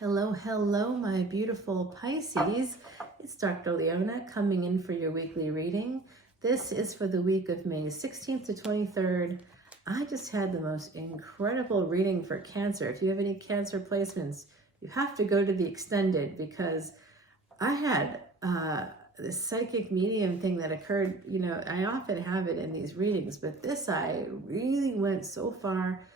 Hello, hello, my beautiful Pisces. It's Dr. Leona coming in for your weekly reading. This is for the week of May 16th to 23rd. I just had the most incredible reading for Cancer. If you have any Cancer placements, you have to go to the extended because I had this psychic medium thing that occurred. You know, I often have it in these readings, but this I really went so far.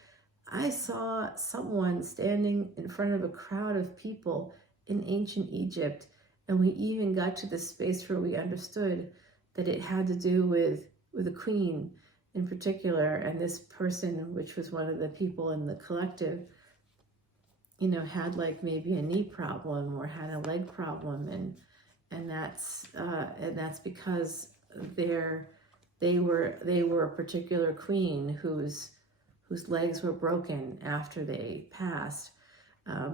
I saw someone standing in front of a crowd of people in ancient Egypt, and we even got to the space where we understood that it had to do with a queen in particular, and this person, which was one of the people in the collective, you know, had like maybe a knee problem or had a leg problem, and that's because they were a particular queen whose legs were broken after they passed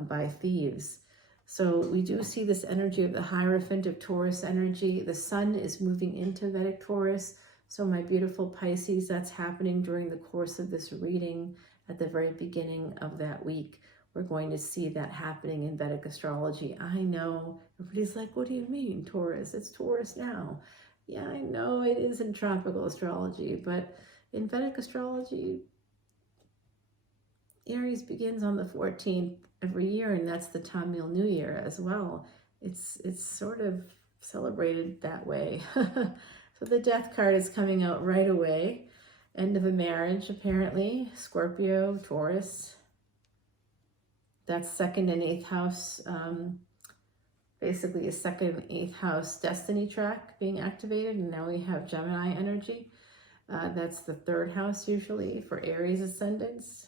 by thieves. So we do see this energy of the Hierophant of Taurus energy. The sun is moving into Vedic Taurus. So my beautiful Pisces, that's happening during the course of this reading at the very beginning of that week. We're going to see that happening in Vedic astrology. I know everybody's like, what do you mean Taurus? It's Taurus now. Yeah, I know it is in tropical astrology, but in Vedic astrology, Aries begins on the 14th every year, and that's the Tamil New Year as well. It's sort of celebrated that way. So the Death card is coming out right away. End of a marriage, apparently. Scorpio, Taurus. That's second and eighth house. Basically a second and eighth house destiny track being activated, and now we have Gemini energy. That's the third house usually for Aries ascendants.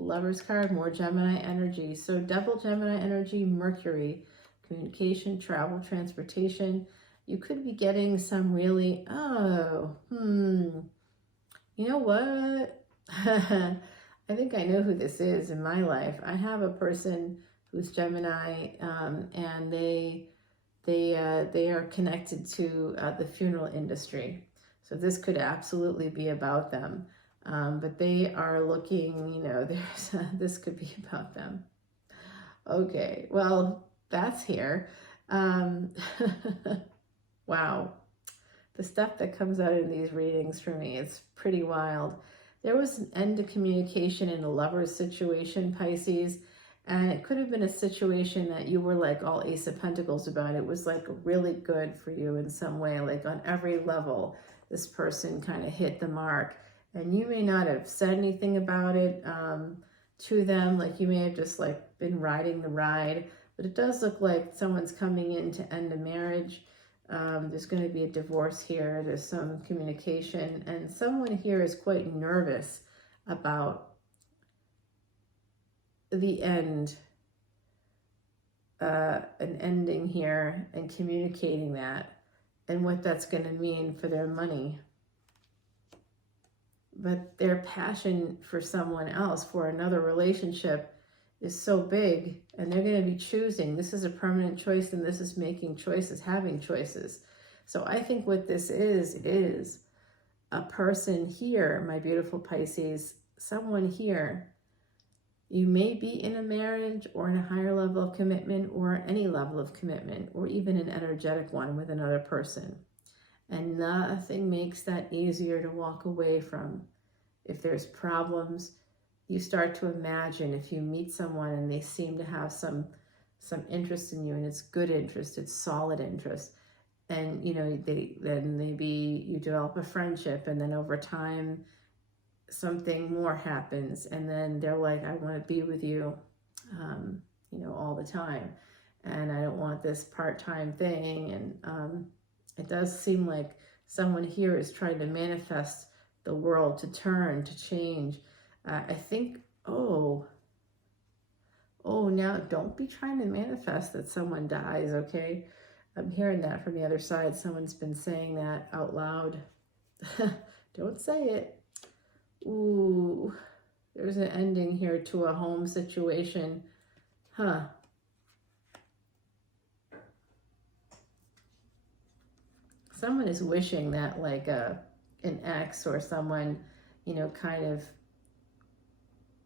Lover's card, more Gemini energy. So double Gemini energy, Mercury, communication, travel, transportation. You could be getting some really, you know what? I think I know who this is in my life. I have a person who's Gemini, and they are connected to the funeral industry. So this could absolutely be about them. But they are looking, you know, this could be about them. Okay, well, that's here. Wow. The stuff that comes out in these readings for me, it's pretty wild. There was an end to communication in a lover's situation, Pisces, and it could have been a situation that you were like all Ace of Pentacles about. It was like really good for you in some way, like on every level, this person kind of hit the mark. And you may not have said anything about it to them, like you may have just like been riding the ride, but it does look like someone's coming in to end a marriage. There's going to be a divorce here. There's some communication, and someone here is quite nervous about the end, an ending here, and communicating that and what that's going to mean for their money. But their passion for someone else, for another relationship, is so big, and they're going to be choosing. This is a permanent choice, and this is making choices, having choices. So I think what this is a person here, my beautiful Pisces, someone here. You may be in a marriage or in a higher level of commitment or any level of commitment, or even an energetic one with another person. And nothing makes that easier to walk away from. If there's problems, you start to imagine if you meet someone and they seem to have some interest in you, and it's good interest, it's solid interest, and you know, then maybe you develop a friendship, and then over time something more happens, and then they're like, I want to be with you, you know, all the time, and I don't want this part-time thing. And it does seem like someone here is trying to manifest the world to turn, to change. I think, now don't be trying to manifest that someone dies, okay? I'm hearing that from the other side. Someone's been saying that out loud. Don't say it. Ooh, there's an ending here to a home situation. Huh. Someone is wishing that like an ex or someone, you know, kind of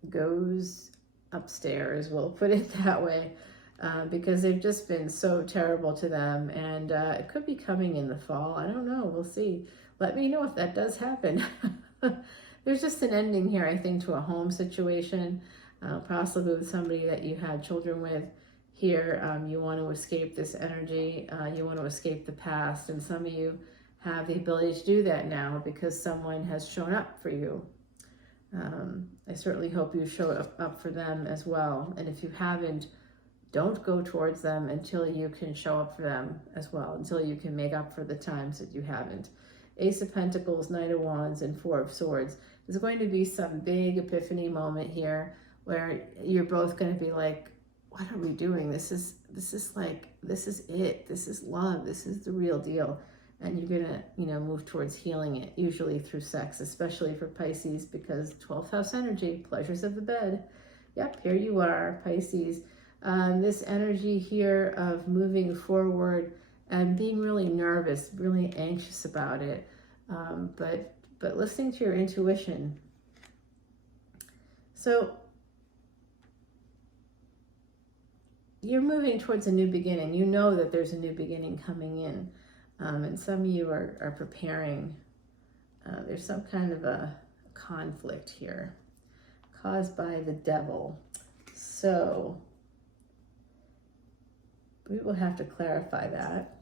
goes upstairs, we'll put it that way, because they've just been so terrible to them. And it could be coming in the fall. I don't know. We'll see. Let me know if that does happen. There's just an ending here, I think, to a home situation, possibly with somebody that you had children with. Here, you want to escape this energy. You want to escape the past. And some of you have the ability to do that now because someone has shown up for you. I certainly hope you show up for them as well. And if you haven't, don't go towards them until you can show up for them as well, until you can make up for the times that you haven't. Ace of Pentacles, Knight of Wands, and Four of Swords. There's going to be some big epiphany moment here where you're both going to be like, what are we doing? This is it. This is love. This is the real deal. And you're going to, move towards healing it, usually through sex, especially for Pisces, because 12th house energy, pleasures of the bed. Yep, here you are, Pisces. This energy here of moving forward and being really nervous, really anxious about it, but listening to your intuition. So you're moving towards a new beginning. You know that there's a new beginning coming in. And some of you are preparing. There's some kind of a conflict here caused by the devil. So we will have to clarify that.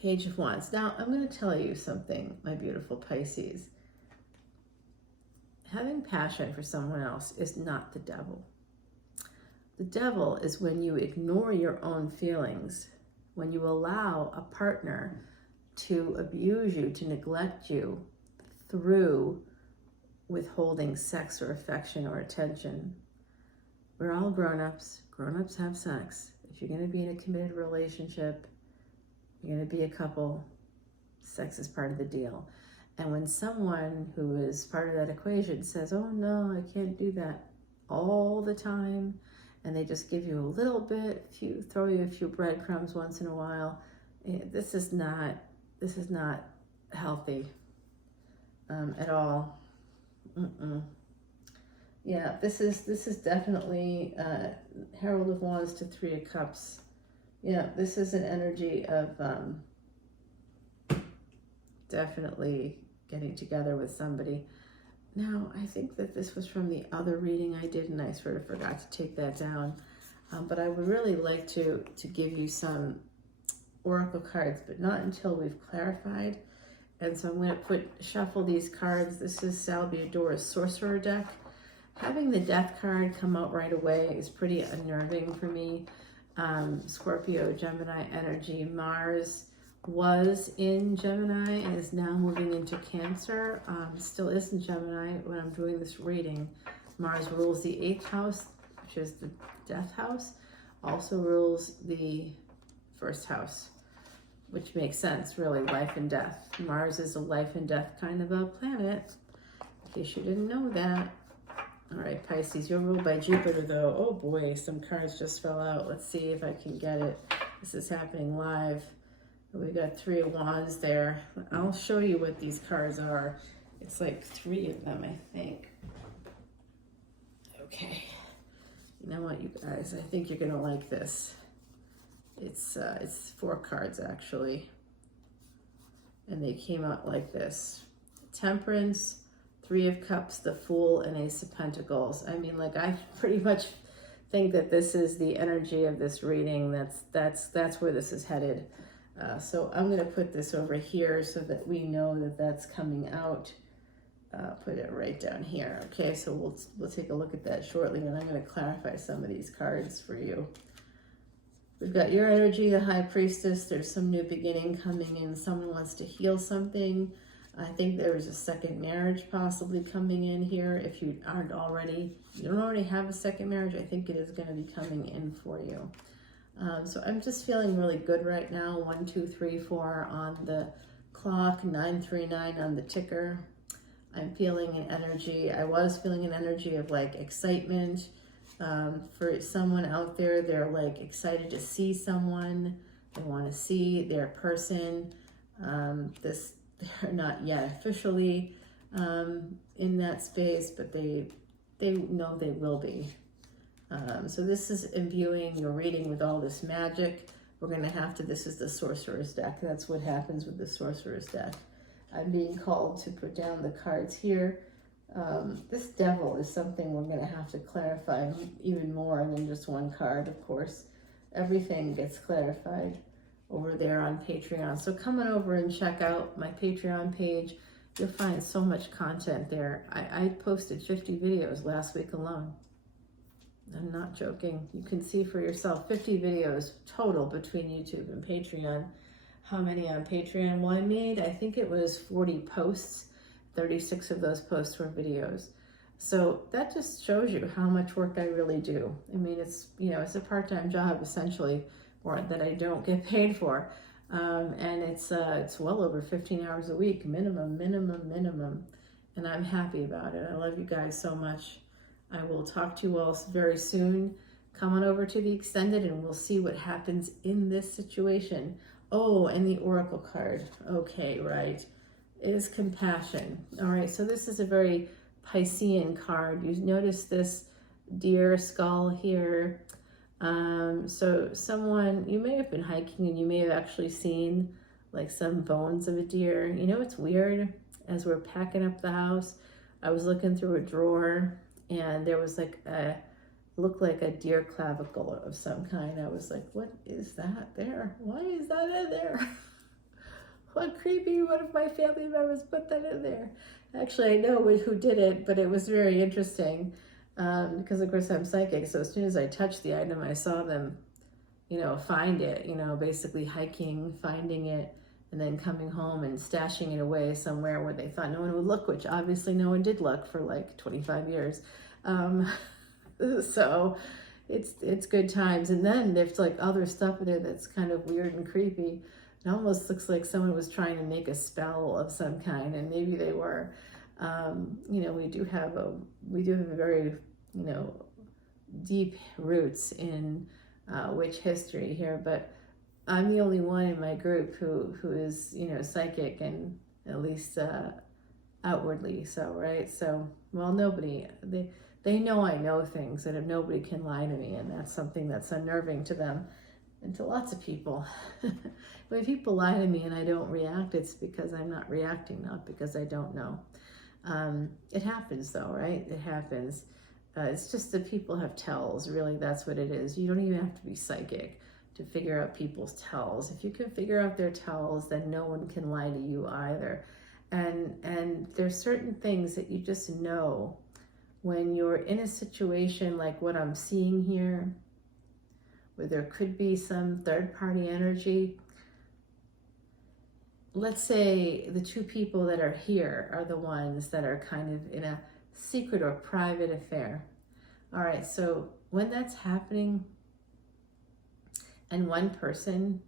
Page of Wands. Now, I'm going to tell you something, my beautiful Pisces. Having passion for someone else is not the devil. The devil is when you ignore your own feelings, when you allow a partner to abuse you, to neglect you through withholding sex or affection or attention. We're all grown-ups. Grown-ups have sex. If you're going to be in a committed relationship, you're going to be a couple, sex is part of the deal. And when someone who is part of that equation says, oh no, I can't do that all the time, and they just give you a little bit, throw you a few breadcrumbs once in a while, this is not healthy at all. Yeah, this is definitely Herald of Wands to Three of Cups. Yeah, this is an energy of definitely getting together with somebody. Now, I think that this was from the other reading I did, and I sort of forgot to take that down. But I would really like to give you some oracle cards, but not until we've clarified. And so I'm going to shuffle these cards. This is Salvador's Sorcerer deck. Having the Death card come out right away is pretty unnerving for me. Scorpio, Gemini energy. Mars was in Gemini and is now moving into Cancer. Still is in Gemini when I'm doing this reading. Mars rules the 8th house, which is the death house. Also rules the 1st house, which makes sense, really, life and death. Mars is a life and death kind of a planet, in case you didn't know that. All right, Pisces, you're ruled by Jupiter, though. Oh boy, some cards just fell out. Let's see if I can get it. This is happening live. We got Three of Wands there. I'll show you what these cards are. It's like 3 of them, I think. Okay. You know what, you guys? I think you're gonna like this. It's 4 cards actually, and they came out like this: Temperance, Three of Cups, the Fool, and Ace of Pentacles. I mean, like, I pretty much think that this is the energy of this reading. That's where this is headed. So I'm going to put this over here so that we know that that's coming out. Put it right down here. Okay, so we'll take a look at that shortly, and I'm going to clarify some of these cards for you. We've got your energy, the High Priestess. There's some new beginning coming in. Someone wants to heal something. I think there is a second marriage possibly coming in here. If you don't already have a second marriage, I think it is going to be coming in for you. So I'm just feeling really good right now. 1, 2, 3, 4 on the clock, 939 on the ticker. I'm feeling an energy. I was feeling an energy of like excitement. For someone out there, they're like excited to see someone. They want to see their person. They're not yet officially in that space, but they know they will be. So this is imbuing your reading with all this magic. We're going to have to, this is the Sorcerer's deck. That's what happens with the Sorcerer's deck. I'm being called to put down the cards here. This Devil is something we're going to have to clarify even more than just one card, of course. Everything gets clarified over there on Patreon. So come on over and check out my Patreon page. You'll find so much content there. I posted 50 videos last week alone. I'm not joking. You can see for yourself 50 videos total between YouTube and Patreon. How many on Patreon? Well, I think it was 40 posts. 36 of those posts were videos. So that just shows you how much work I really do. I mean, it's, you know, it's a part-time job essentially, or that I don't get paid for. And it's well over 15 hours a week, minimum. And I'm happy about it. I love you guys so much. I will talk to you all very soon. Come on over to the Extended and we'll see what happens in this situation. Oh, and the Oracle card. Okay, right. Is compassion. All right, so this is a very Piscean card. You notice this deer skull here. So someone, you may have been hiking and you may have actually seen like some bones of a deer. You know, it's weird. As we're packing up the house, I was looking through a drawer and there was like looked like a deer clavicle of some kind. I was like, what is that there? Why is that in there? What creepy, one of my family members put that in there. Actually, I know who did it, but it was very interesting because of course I'm psychic. So as soon as I touched the item, I saw them, you know, find it, you know, basically hiking, finding it, and then coming home and stashing it away somewhere where they thought no one would look, which obviously no one did look for like 25 years. So it's good times. And then there's like other stuff there that's kind of weird and creepy. It almost looks like someone was trying to make a spell of some kind, and maybe they were. You know, we do have a very, you know, deep roots in witch history here, but I'm the only one in my group who is, you know, psychic, and at least outwardly so, right? So, well, they know I know things, and if nobody can lie to me, and that's something that's unnerving to them and to lots of people. When people lie to me and I don't react, it's because I'm not reacting, not because I don't know. It happens though, right? It happens. It's just that people have tells, really, that's what it is. You don't even have to be psychic to figure out people's tells. If you can figure out their tells, then no one can lie to you either. And there's certain things that you just know when you're in a situation like what I'm seeing here, where there could be some third-party energy. Let's say the two people that are here are the ones that are kind of in a secret or private affair. All right, so when that's happening and one person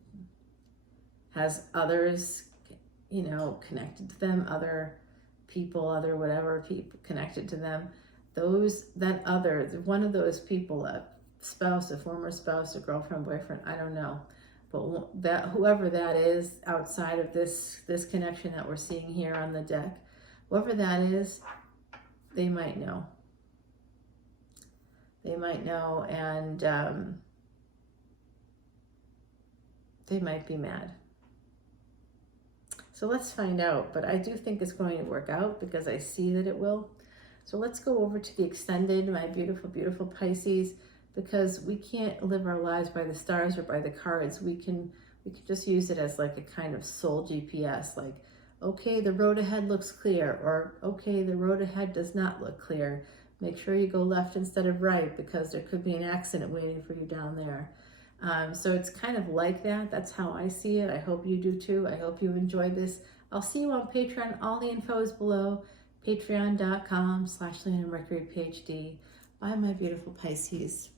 has others, you know, connected to them, other people, other whatever people connected to them, one of those people, a spouse, a former spouse, a girlfriend, boyfriend, I don't know. But that whoever that is outside of this connection that we're seeing here on the deck, whoever that is, they might know. They might know, and they might be mad. So let's find out. But I do think it's going to work out because I see that it will. So let's go over to the Extended, my beautiful, beautiful Pisces, because we can't live our lives by the stars or by the cards. We can just use it as like a kind of soul GPS, like, okay, the road ahead looks clear, or okay, the road ahead does not look clear. Make sure you go left instead of right because there could be an accident waiting for you down there. So it's kind of like that. That's how I see it. I hope you do too. I hope you enjoyed this. I'll see you on Patreon. All the info is below. Patreon.com/leonamercuryphd. Bye, my beautiful Pisces.